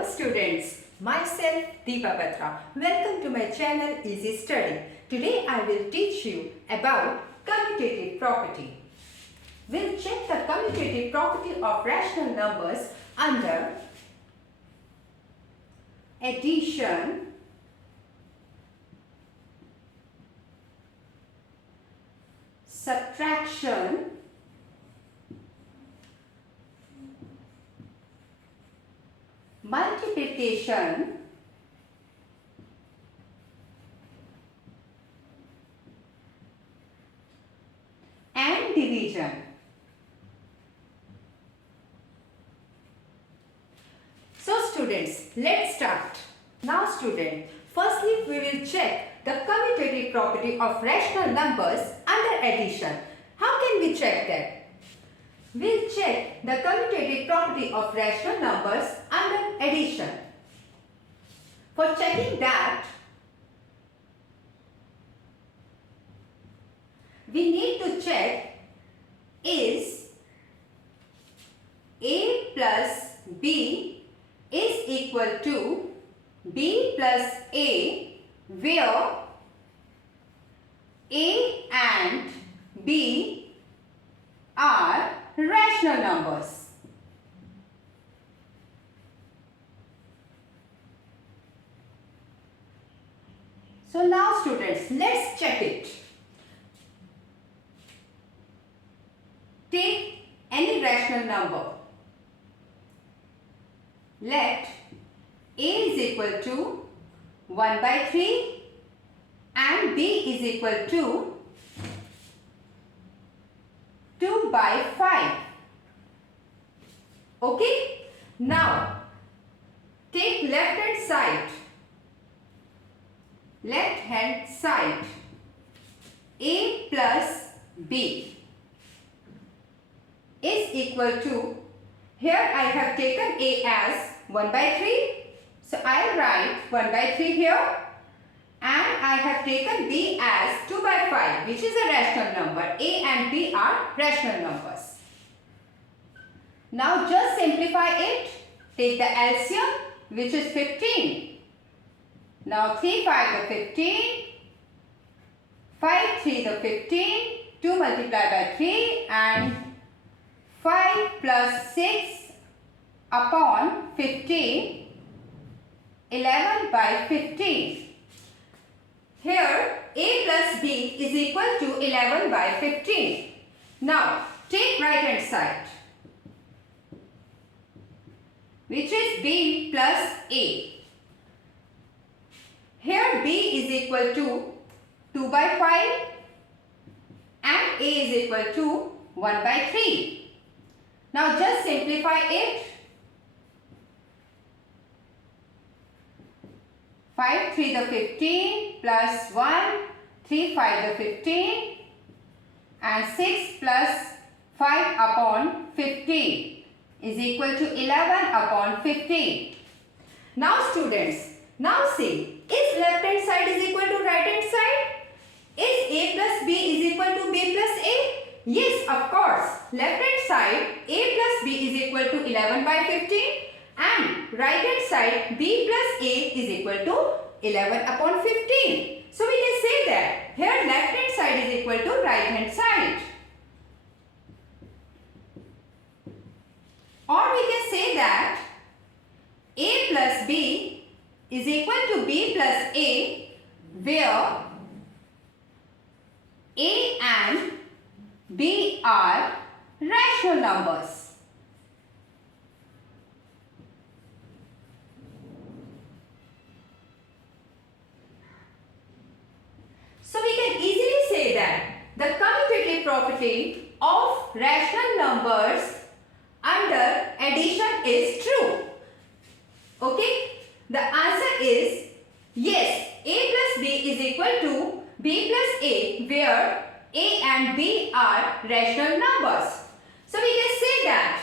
Hello students, myself Deepa Batra. Welcome to my channel Easy Study. Today I will teach you about commutative property. We'll check the commutative property of rational numbers under addition, subtraction, multiplication, and division. So students, let's start. Now student, firstly we will check the commutative property of rational numbers under addition. How can we check that? We'll check the commutative property of rational numbers under addition. For checking that, we need to check is A plus B is equal to B plus A, where A and B are rational numbers. So now students, let's check it. Take any rational number. Let A is equal to 1 by 3 and B is equal to 2 by 5. Okay? Now, take left hand side. Left hand side. A plus B is equal to, here I have taken A as 1 by 3. So I will write 1 by 3 here. And I have taken B as 2 by 5, which is a rational number. A and B are rational numbers. Now just simplify it. Take the LCM, which is 15. Now 3 5 the 15, 5 3 the 15, 2 multiplied by 3 and 5 plus 6 upon 15, 11 by 15. Here A plus B is equal to 11 by 15. Now take right hand side, which is B plus A. Here B is equal to 2 by 5 and A is equal to 1 by 3. Now just simplify it. 5 3 the 15 plus 1, 3 5 the 15 and 6 plus 5 upon 15 is equal to 11 upon 15. Now students, now see, is left hand side is equal to right hand side? Is A plus B is equal to B plus A? Yes, of course. Left hand side A plus B is equal to 11 by 15 and right hand side B plus A is equal to 11 upon 15. So we can say that here left hand side is equal to right hand side. Or we can say that A plus B is equal to B plus A, where A and B are rational numbers. So we can easily say that the commutative property of rational numbers under addition is true. Okay? The answer is yes, A plus B is equal to B plus A, where A and B are rational numbers. So we can say that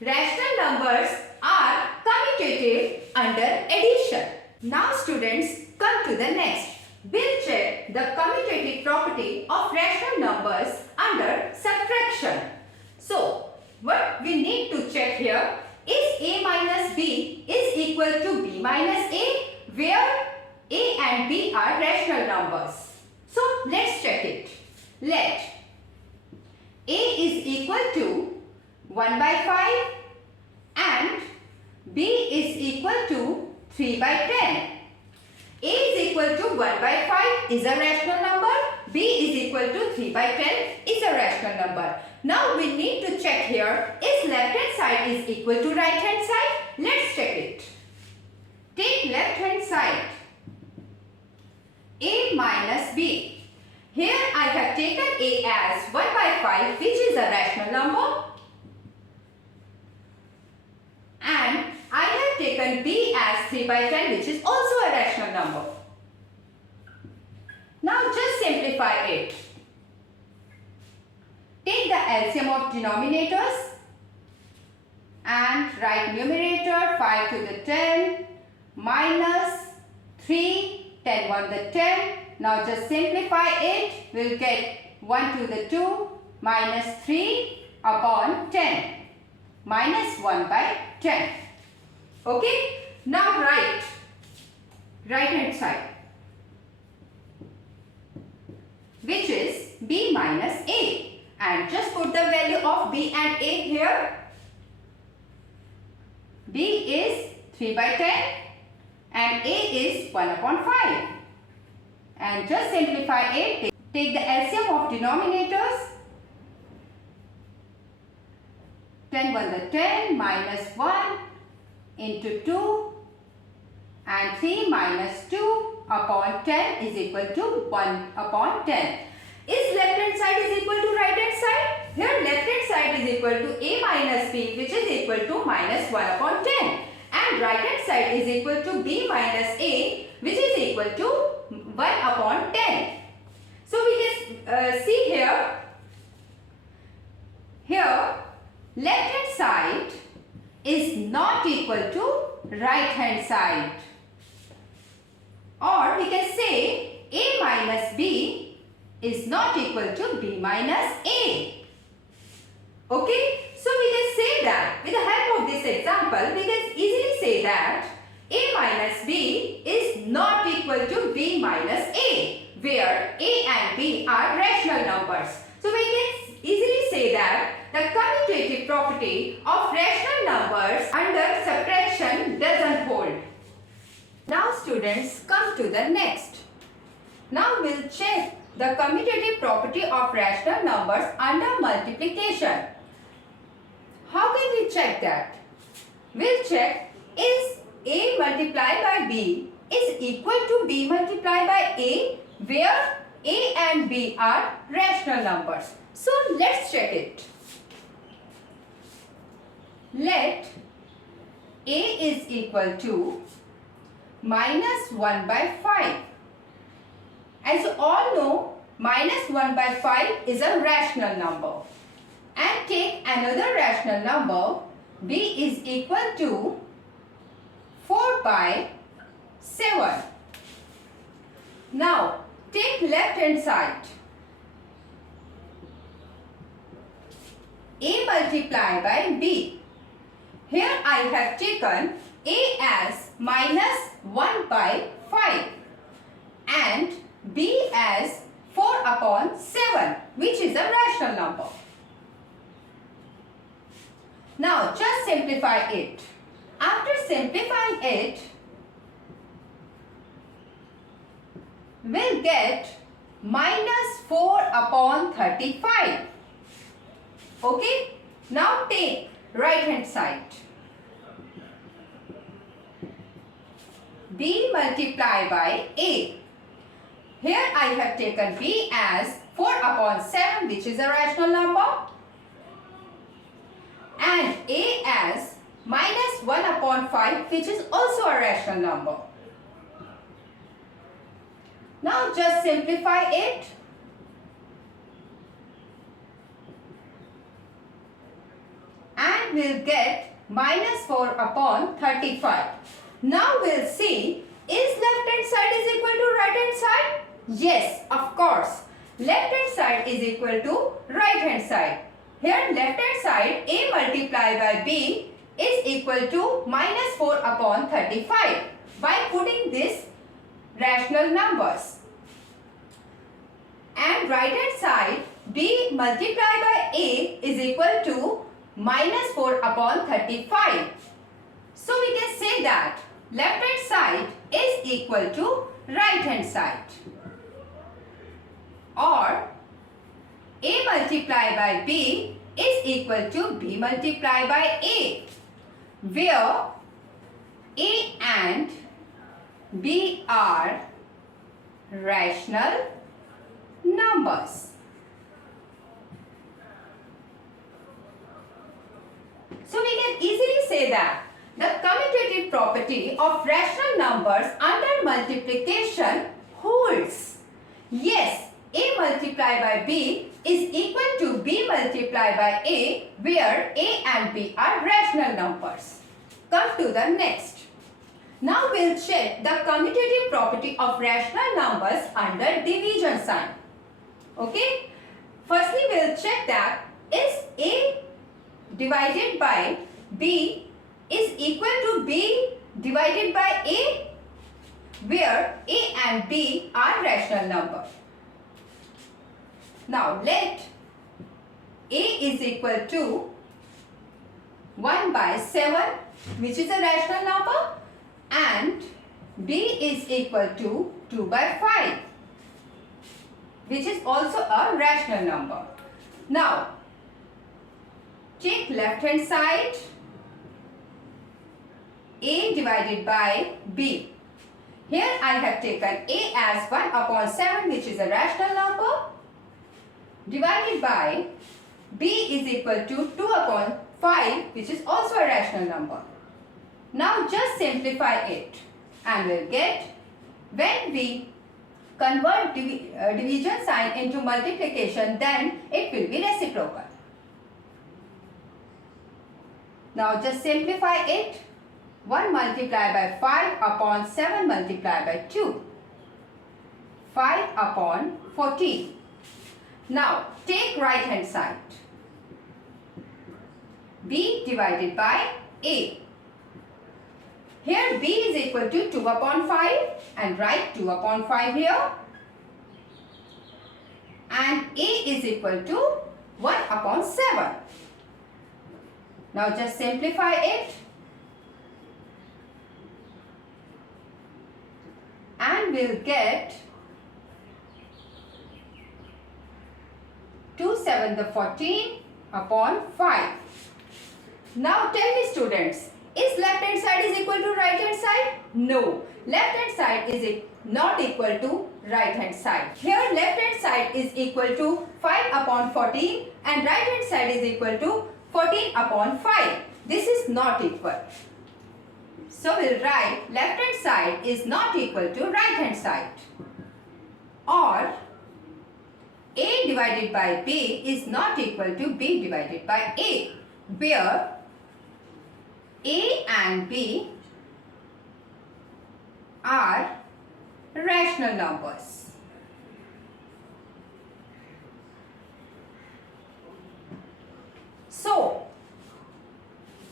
rational numbers are commutative under addition. Now students, come to the next. We'll check the commutative property of rational numbers under subtraction. So, what we need to check here is A minus B equal to b minus a, where a and b are rational numbers. So let's check it. Let a is equal to 1 by 5 and b is equal to 3 by 10. A is equal to 1 by 5 is a rational number. B is equal to 3 by 10 is a rational number. Now we need to check here, is left hand side is equal to right hand side? Let's check it. Take left hand side. A minus b. Here I have taken a as 1 by 5, which is a rational number. And I have taken b as 3 by 10, which is also a rational number. Now just simplify it. Take the LCM of denominators and write numerator 5 to the 10 minus 3, 10 1 the 10. Now just simplify it. We'll get 1 to the 2 minus 3 upon 10 minus 1 by 10. Okay. Now write right hand side, which is b minus a, and just put the value of b and a here. b is 3 by 10 and a is 1 upon 5. And just simplify it. Take the LCM of denominators. 10 1 the 10 minus 1 into 2 and 3 minus 2 upon 10 is equal to 1 upon 10. Is left hand side is equal to right hand side? Here left hand side is equal to a minus b, which is equal to minus 1 upon 10. And right hand side is equal to b minus a, which is equal to 1 upon 10. So we can see here, left hand side is not equal to right hand side. Or we can say a minus b is not equal to b minus a. Okay, so we can say that with the help of this example, we can easily say that a minus b is not equal to b minus a, where a and b are rational numbers. So we can easily say that the commutative property of rational numbers under subtraction doesn't hold. Now students, come to the next. Now we'll check the commutative property of rational numbers under multiplication. How can we check that? We'll check, is a multiplied by b is equal to b multiplied by a, where a and b are rational numbers. So let's check it. Let a is equal to minus 1 by 5. As you all know, minus 1 by 5 is a rational number. And take another rational number, b is equal to 4 by 7. Now, take left hand side. A multiplied by b. Here I have taken a as minus 1 by 5 and b as 4 upon 7, which is a rational number. Now just simplify it. After simplifying it, we'll get minus 4 upon 35. Okay? Now take right hand side. b multiplied by a. Here I have taken b as 4 upon 7, which is a rational number, and a as minus 1 upon 5, which is also a rational number. Now just simplify it. And we'll get minus 4 upon 35. Now we'll see, is left hand side is equal to right hand side? Yes, of course. Left hand side is equal to right hand side. Here left hand side, a multiplied by b is equal to minus 4 upon 35 by putting these rational numbers. And right hand side, b multiplied by a is equal to minus 4 upon 35. So we can say that left hand side is equal to right hand side. Or a multiplied by b is equal to b multiplied by a, where a and b are rational numbers. So we can easily say that the commutative property of rational numbers under multiplication holds. Yes, a multiplied by b is equal to b multiplied by a, where a and b are rational numbers. Come to the next. Now we'll check the commutative property of rational numbers under division sign. Okay. Firstly, we'll check that is a divided by b is equal to b divided by a, where a and b are rational numbers. Now let a is equal to 1 by 7, which is a rational number, and b is equal to 2 by 5, which is also a rational number. Now take left hand side, a divided by b. Here I have taken a as 1 upon 7, which is a rational number, divided by b is equal to 2 upon 5, which is also a rational number. Now just simplify it and we'll get, when we convert division sign into multiplication, then it will be reciprocal. Now just simplify it. 1 multiplied by 5 upon 7 multiplied by 2. 5 upon 14. Now take right hand side. b divided by a. Here b is equal to 2 upon 5 and write 2 upon 5 here. And a is equal to 1 upon 7. Now just simplify it. And we'll get 2 7 the 14 upon 5. Now tell me students, is left hand side is equal to right hand side? No. Left hand side is not equal to right hand side. Here left hand side is equal to 5 upon 14 and right hand side is equal to 14 upon 5. This is not equal. So we'll write left hand side is not equal to right hand side. Or a divided by b is not equal to b divided by a, where a and b are rational numbers. So,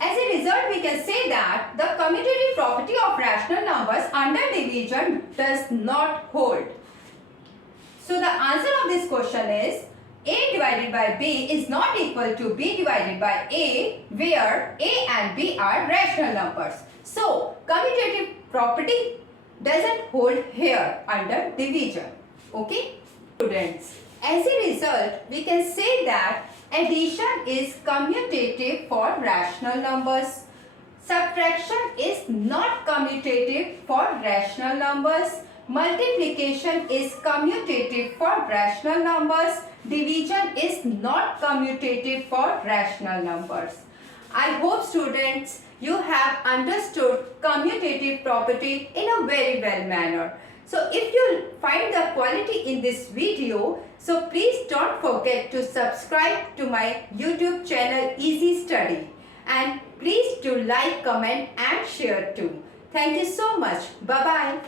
as a result, we can say that the commutative property of rational numbers under division does not hold. So, the answer of this question is a divided by b is not equal to b divided by a, where a and b are rational numbers. So, commutative property doesn't hold here under division. Okay, students, as a result, we can say that addition is commutative for rational numbers. Subtraction is not commutative for rational numbers. Multiplication is commutative for rational numbers. Division is not commutative for rational numbers. I hope students you have understood commutative property in a very well manner. So if you find the quality in this video, so please don't forget to subscribe to my YouTube channel Easy Study, and please do like, comment and share too. Thank you so much. Bye-bye.